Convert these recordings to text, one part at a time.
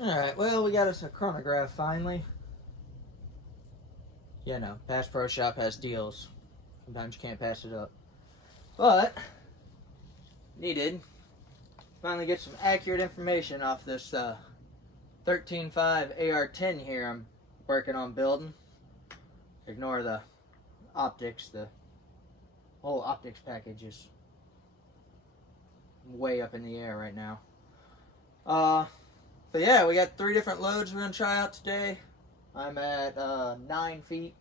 Alright, well, we got us a chronograph finally. You know, Bass Pro Shop has deals. Sometimes you can't pass it up. But, needed. Finally get some accurate information off this 13.5 AR-10 here I'm working on building. Ignore the optics. The whole optics package is way up in the air right now. But yeah, we got 3 different loads we're going to try out today. I'm at 9 feet,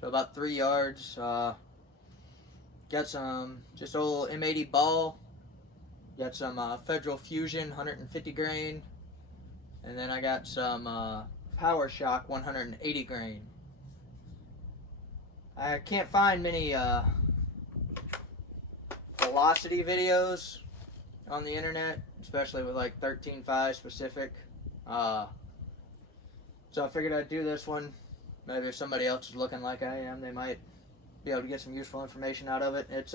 so about 3 yards. Got some just old M80 ball. Got some Federal Fusion 150 grain. And then I got some Power Shock 180 grain. I can't find many velocity videos on the internet, especially with like 13.5 specific. So I figured I'd do this one. Maybe if somebody else is looking like I am, they might be able to get some useful information out of it. It's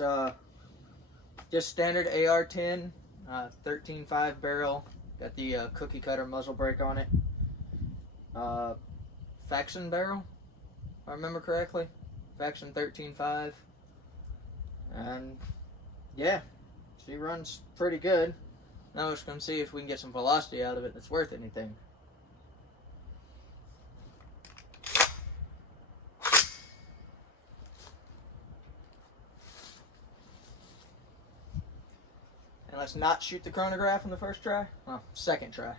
just standard AR-10, 13.5 barrel. Got the cookie cutter muzzle brake on it. Faxon barrel, if I remember correctly. Faxon 13.5. And yeah, she runs pretty good. Now we're just going to see if we can get some velocity out of it that's worth anything. And let's not shoot the chronograph on the first try. Well, second try.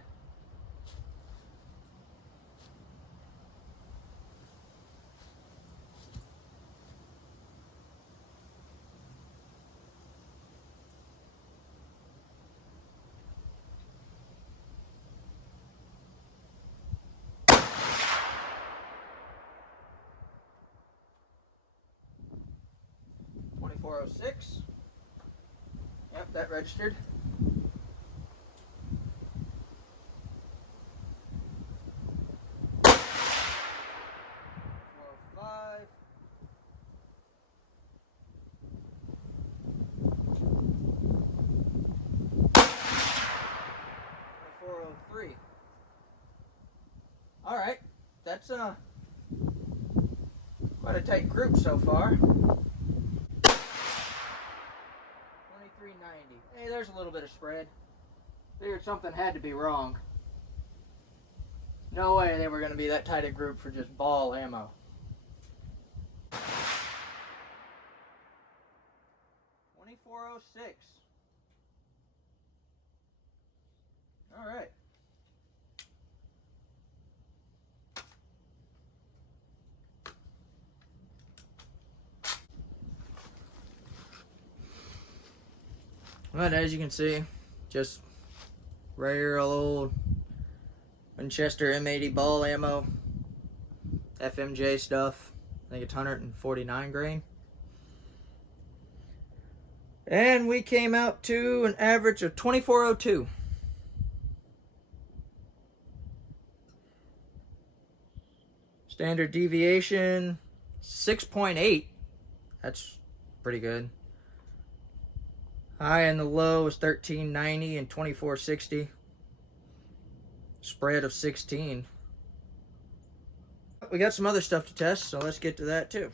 .2406. Yep, that registered. 405. 403. All right, that's quite a tight group so far. 2390. Hey, there's a little bit of spread. Figured something had to be wrong. No way they were going to be that tight a group for just ball ammo. 2406. All right. Well, as you can see, just rare old Winchester M80 ball ammo, FMJ stuff. I think it's 149 grain. And we came out to an average of 2402. Standard deviation 6.8. That's pretty good. High and the low is 1390 and 2460. Spread of 16. We got some other stuff to test, so let's get to that too.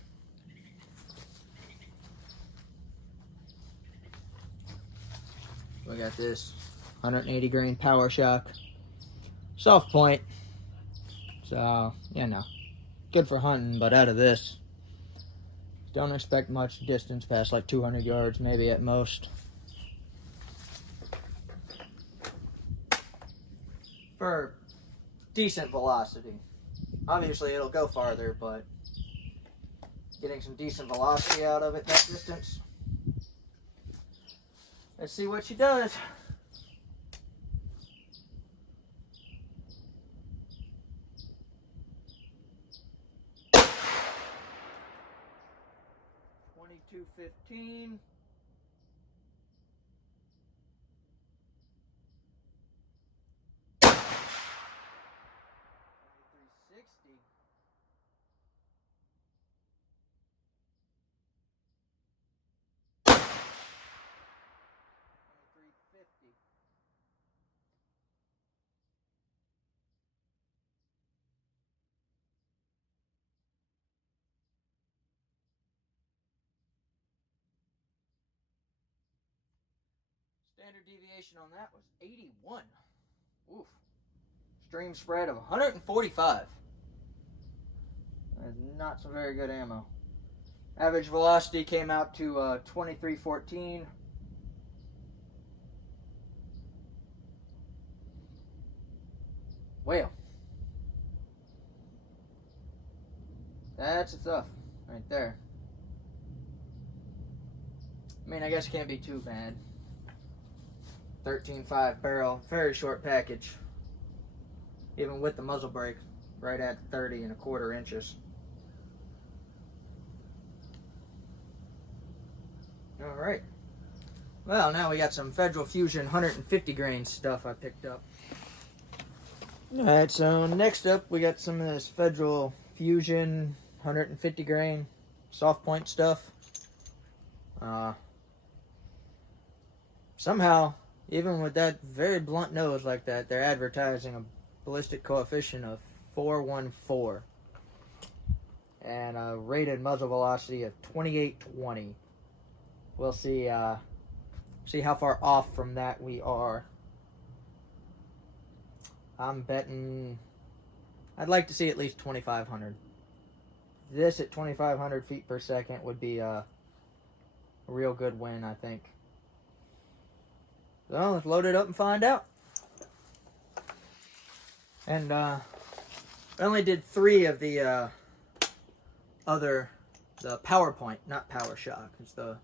We got this 180 grain Power Shock. Soft point. So, you know, good for hunting, but out of this, don't expect much distance past like 200 yards, maybe at most. For decent velocity. Obviously it'll go farther, but getting some decent velocity out of it that distance. Let's see what she does. .2215. 2360. 2350. Standard deviation on that was 81. Oof. Stream spread of 145. That's not some very good ammo. Average velocity came out to 2314. Well, that's the stuff right there. I mean, I guess it can't be too bad. 13.5 barrel, very short package. Even with the muzzle brake, right at 30.25 inches. Alright. Well, now we got some Federal Fusion 150 grain stuff I picked up. Alright, so next up we got some of this Federal Fusion 150 grain soft point stuff. Somehow, even with that very blunt nose like that, they're advertising a ballistic coefficient of 414 and a rated muzzle velocity of 2820. We'll see how far off from that we are. I'm betting I'd like to see at least 2,500. This at 2,500 feet per second would be a real good win, I think. So let's load it up and find out. And I only did 3 of the the PowerPoint, not PowerShock. It's the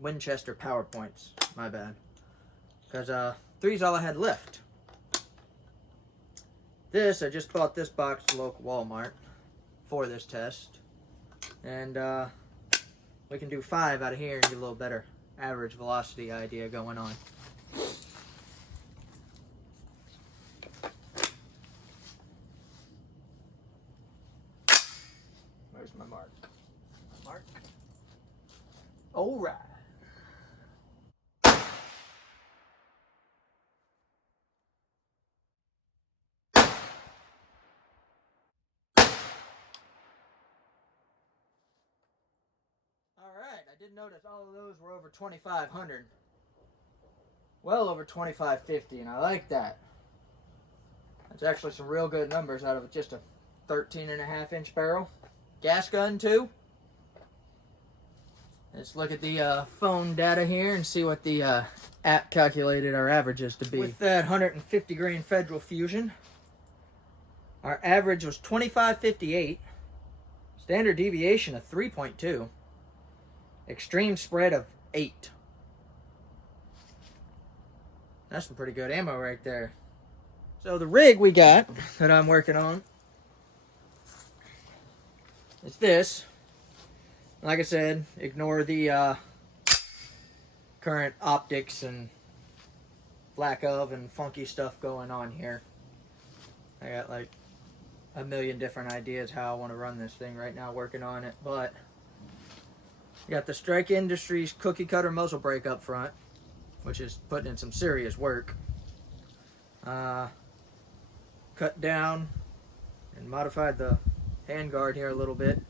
Winchester PowerPoints. My bad. Because 3's all I had left. This, I just bought this box at the local Walmart for this test. And we can do 5 out of here and get a little better average velocity idea going on. Where's my mark? Mark. All right. Alright, I did notice all of those were over 2,500. Well over 2,550, and I like that. That's actually some real good numbers out of just a 13.5-inch barrel. Gas gun, too. Let's look at the phone data here and see what the app calculated our averages to be. With that 150 grain Federal Fusion, our average was 2558. Standard deviation of 3.2. Extreme spread of 8. That's some pretty good ammo right there. So the rig we got that I'm working on is this. Like I said, ignore the current optics and lack of and funky stuff going on here. I got like a million different ideas how I want to run this thing right now, working on it, but you got the Strike Industries cookie cutter muzzle brake up front, which is putting in some serious work. Cut down and modified the handguard here a little bit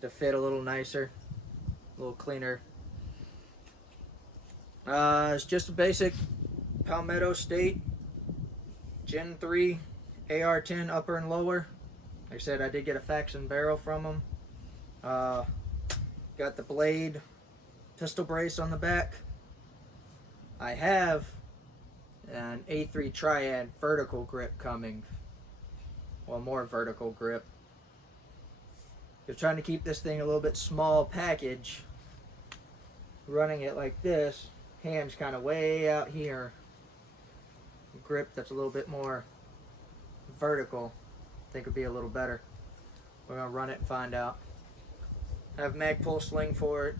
to fit a little nicer, a little cleaner. It's just a basic Palmetto State Gen 3 AR-10 upper and lower. Like I said, I did get a Faxon barrel from them. Got the blade pistol brace on the back. I have an A3 Triad vertical grip coming. Well, more vertical grip. Just trying to keep this thing a little bit small package. Running it like this, hands kind of way out here. Grip that's a little bit more vertical. I think would be a little better. We're gonna run it and find out. I have Magpul sling for it.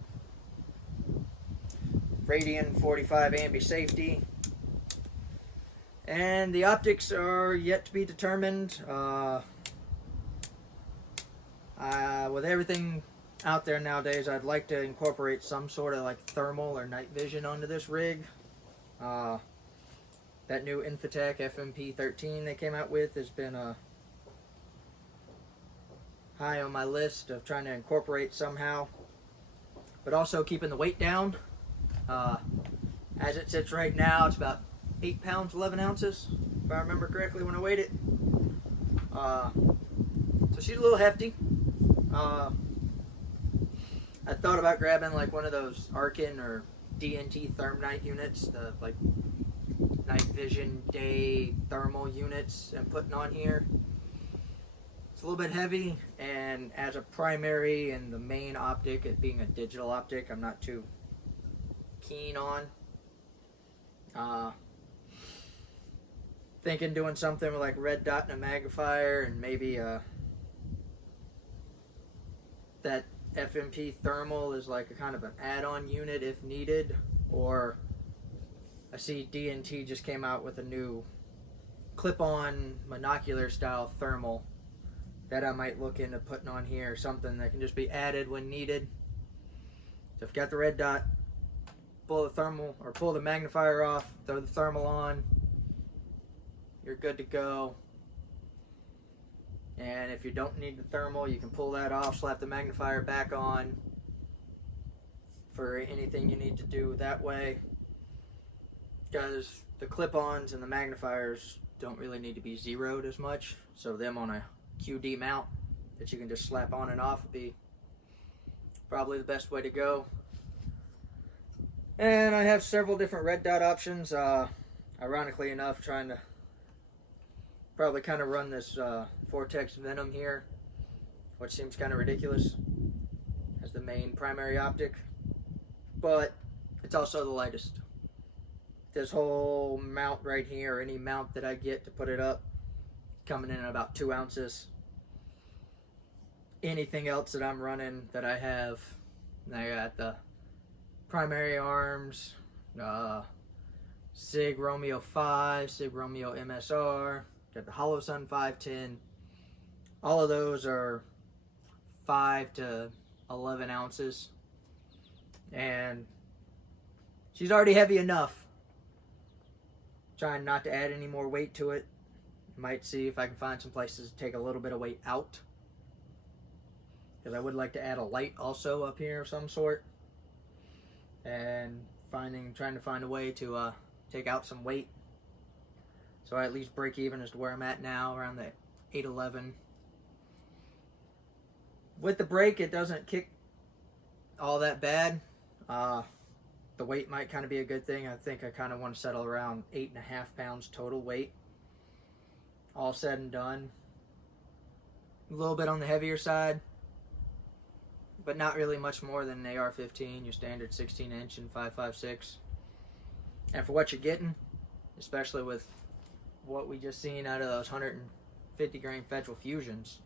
Radian 45 ambi safety. And the optics are yet to be determined. With everything out there nowadays, I'd like to incorporate some sort of like thermal or night vision onto this rig. That new Infotech FMP13 they came out with has been high on my list of trying to incorporate somehow, but also keeping the weight down. As it sits right now, it's about 8 pounds, 11 ounces, if I remember correctly when I weighed it. So she's a little hefty. I thought about grabbing like one of those Arkin or DNT Thermite units, the like night vision day thermal units, and putting on here. It's a little bit heavy, and as a primary and the main optic, it being a digital optic, I'm not too keen on. Thinking doing something with like red dot and a magnifier, and maybe that FMP thermal is like a kind of an add-on unit if needed. Or I see DNT just came out with a new clip-on monocular style thermal that I might look into putting on here, something that can just be added when needed. So if you've got the red dot, pull the thermal or pull the magnifier off, throw the thermal on, you're good to go. And if you don't need the thermal, you can pull that off, slap the magnifier back on for anything you need to do that way. Because the clip-ons and the magnifiers don't really need to be zeroed as much, so them on a QD mount that you can just slap on and off would be probably the best way to go. And I have several different red dot options. Ironically enough, trying to probably kind of run this Vortex Venom here, which seems kind of ridiculous as the main primary optic, but it's also the lightest. This whole mount right here, any mount that I get to put it up, coming in at about 2 ounces. Anything else that I'm running that I have, I got the primary arms, Sig Romeo 5, Sig Romeo MSR, got the Hollow Sun 510. All of those are 5 to 11 ounces. And she's already heavy enough. Trying not to add any more weight to it. Might see if I can find some places to take a little bit of weight out. Because I would like to add a light also up here of some sort. And trying to find a way to take out some weight. So I at least break even as to where I'm at now, around the 811. With the brake, it doesn't kick all that bad. The weight might kind of be a good thing. I think I kind of want to settle around 8.5 pounds total weight. All said and done. A little bit on the heavier side, but not really much more than an AR-15, your standard 16-inch and 5.56. And for what you're getting, especially with what we just seen out of those 150 grain Federal Fusions,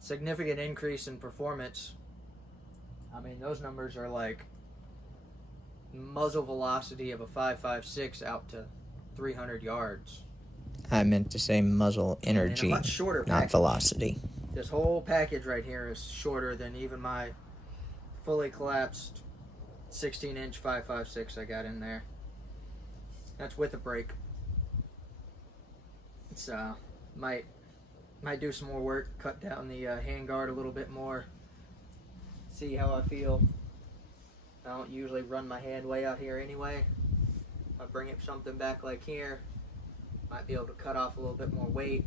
significant increase in performance. I mean, those numbers are like muzzle velocity of a 5.56 out to 300 yards. I meant to say muzzle energy, much shorter not velocity. This whole package right here is shorter than even my fully collapsed 16-inch 5.56 I got in there. That's with a brake. It's might do some more work, cut down the handguard a little bit more, see how I feel. I don't usually run my hand way out here anyway. I bring it something back like here, might be able to cut off a little bit more weight,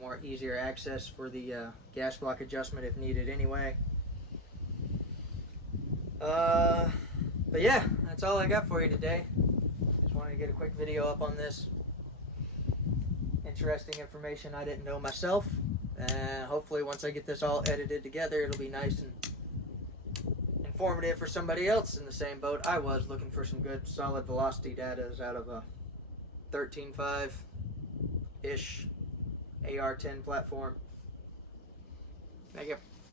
more easier access for the gas block adjustment if needed anyway. But yeah, that's all I got for you today. Just wanted to get a quick video up on this. Interesting information I didn't know myself. And hopefully once I get this all edited together, it'll be nice and informative for somebody else in the same boat I was, looking for some good solid velocity data out of a 13.5-ish AR-10 platform. Thank you.